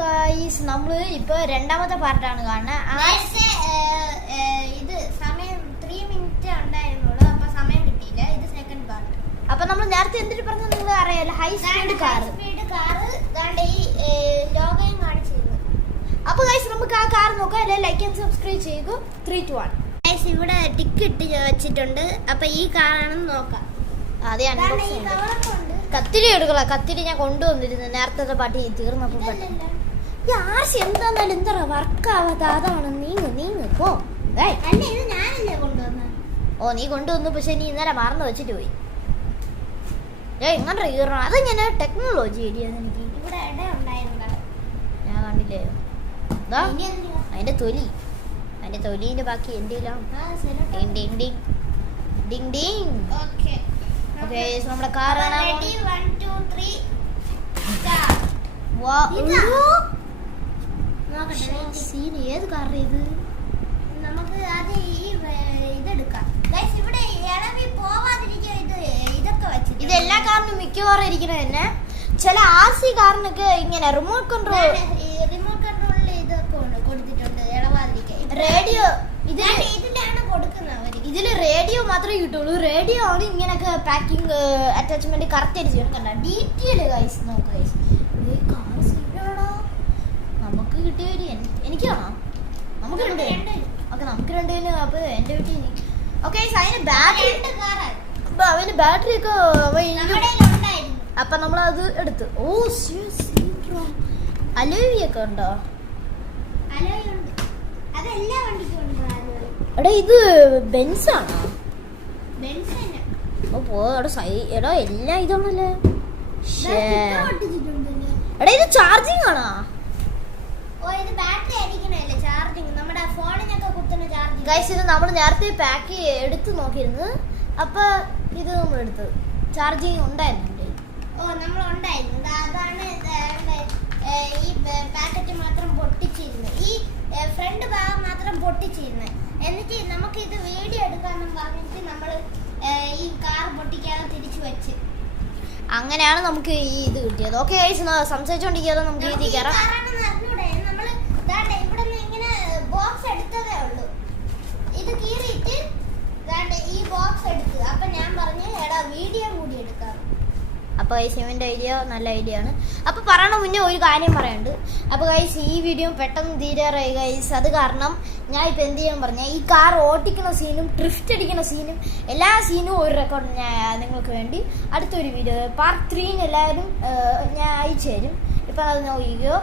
Guys നമ്മള് ഇപ്പൊ രണ്ടാമത്തെ പാർട്ടാണ് കാണുന്നത്. ഇത് സമയം 3 മിനിറ്റ് ഉണ്ടായിരുന്നുള്ളൂ, അപ്പൊ സമയം കിട്ടിയില്ല. ഇത് സെക്കൻഡ് പാർട്ട്. അപ്പൊ നമ്മൾ നേരത്തെ എന്തിട്ട് പറഞ്ഞു നിങ്ങൾ അറിയാലോ, ഹൈ സ്പീഡ് കാറ് ഈ ലോഗയും കാണിച്ചിരുന്നു. അപ്പൊ ഗൈസ് നമുക്ക് ആ കാർ നോക്കാം. അല്ലെങ്കിൽ ലൈക്ക് ആൻഡ് സബ്സ്ക്രൈബ് ചെയ്യുക. 3, 2, 1. ഇവിടെ ടിക്കറ്റ് വെച്ചിട്ടുണ്ട്. അപ്പൊ ഈ കാറാണെന്ന് നോക്കാം. അതെ, കത്തിരി എടുക്കള. കത്തിരി ഞാൻ കൊണ്ടുവന്നിരുന്നു നേരത്തെ പാട്ടി തീർന്നപ്പോ. ആശ എന്താന്നാലും എന്താ വർക്കാവാത്ത അതാണ്. നീങ്ങ് പോ. ഓ, നീ കൊണ്ടുവന്നു, പക്ഷെ നീ ഇന്നലെ മറന്നു വെച്ചിട്ട് പോയി. എങ്ങനെ കീറണം അതെങ്ങനെ ടെക്നോളജി ഐഡിയ എനിക്ക് ഇവിടെ ഇട ഉണ്ടായിരുന്ന ഞാൻ കണ്ടില്ലേ. അതിന്റെ തൊലീന്റെ ബാക്കി എന്റെ നമ്മുടെ കാറാണ്. ഏത് കാറാണ് ഇത്? നമുക്ക് അത് ഇതെടുക്കാം. ഇവിടെ ഇളവി പോവാതിരിക്കാൻ ഇതൊക്കെ വെച്ചു. ഇത് എല്ലാ കാറിനും മിക്കവാറും ഇരിക്കണ തന്നെ. ചില ആർസി കാറിനൊക്കെ ഇങ്ങനെ റിമോട്ട് കൺട്രോളിൽ ഇതൊക്കെ കൊടുത്തിട്ടുണ്ട് ഇളവാതിരിക്കാൻ. റേഡിയോ ഇതിലാണ് കൊടുക്കുന്നത്. ഇതില് റേഡിയോ മാത്രമേ കിട്ടുള്ളൂ. റേഡിയോ ആണ് ഇങ്ങനെയൊക്കെ പാക്കിംഗ് അറ്റാച്ച്മെന്റ് കറക്റ്റ് ആയിട്ട് ചെയ്യണം. കണ്ട ഡീറ്റെയിൽ ഗൈസ് നോക്ക് ഗൈസ്. നമുക്ക് കിട്ടിയ എനിക്ക് കാണാം. നമുക്ക് നമുക്ക് രണ്ടുപേരും. അപ്പൊ എന്റെ വീട്ടിൽ ഓക്കെ അതിന് ബാറ്ററി ഒക്കെ അപ്പൊ നമ്മളത് എടുത്ത്. ഓ അലോവിയൊക്കെ ഉണ്ടോ? എടാ ഇത് ബെൻസാണോ? എടാ എല്ലാം ഇതാണല്ലേ. എടാ ഇത് ചാർജിങ് ആണോ? ഗൈസ് ഇത് നമ്മൾ നേരത്തെ പാക്ക് എടുത്ത് നോക്കിയിരുന്നു. അപ്പൊ ഇത് നമ്മൾ എടുത്ത് ചാർജിങ് ഉണ്ടായിരുന്നു. അതാണ് ഈ പാക്കറ്റ് മാത്രം പൊട്ടിച്ചിരുന്നത്. ഈ ഫ്രണ്ട് ഭാഗം മാത്രം പൊട്ടിച്ചിരുന്നത്. എന്നിട്ട് നമുക്ക് ഇത് വീഡിയോ എടുക്കാന്നും പറഞ്ഞിട്ട് നമ്മൾ ഈ കാർ പൊട്ടിക്കാതെ തിരിച്ചു വെച്ച്. അങ്ങനെയാണ് നമുക്ക് ഈ ഇത് കിട്ടിയത്. ഓക്കെ ഗൈസ് സംസാരിച്ചോണ്ടിരിക്കാതെ നമുക്ക് ഇത് കയറാം. ബോക്സ് എടുത്തതേ ഉള്ളൂ. ഇത് കീറിയിട്ട് ഈ ബോക്സ് എടുത്ത്. അപ്പൊ ഞാൻ പറഞ്ഞു എടാ വീഡിയോ കൂടി എടുക്കാം. അപ്പോൾ ഗൈസ് ഇവൻ്റെ ഐഡിയ നല്ല ഐഡിയ ആണ്. അപ്പോൾ പറയണ മുന്നേ ഒരു കാര്യം പറയാനുണ്ട്. അപ്പോൾ ഗൈസ് ഈ വീഡിയോ പെട്ടെന്ന് തീരാറായി ഗൈസ്. അത് കാരണം ഞാൻ ഇപ്പോൾ എന്ത് ചെയ്യാൻ പറഞ്ഞാൽ ഈ കാർ ഓട്ടിക്കുന്ന സീനും ഡ്രിഫ്റ്റ് അടിക്കുന്ന സീനും എല്ലാ സീനും ഒരു റെക്കോർഡ് ഞാൻ നിങ്ങൾക്ക് വേണ്ടി അടുത്തൊരു വീഡിയോ പാർട്ട് 3 എല്ലാവരും ഞാൻ അയച്ചു തരും. ഇപ്പം അത് നോക്കിക്കോ.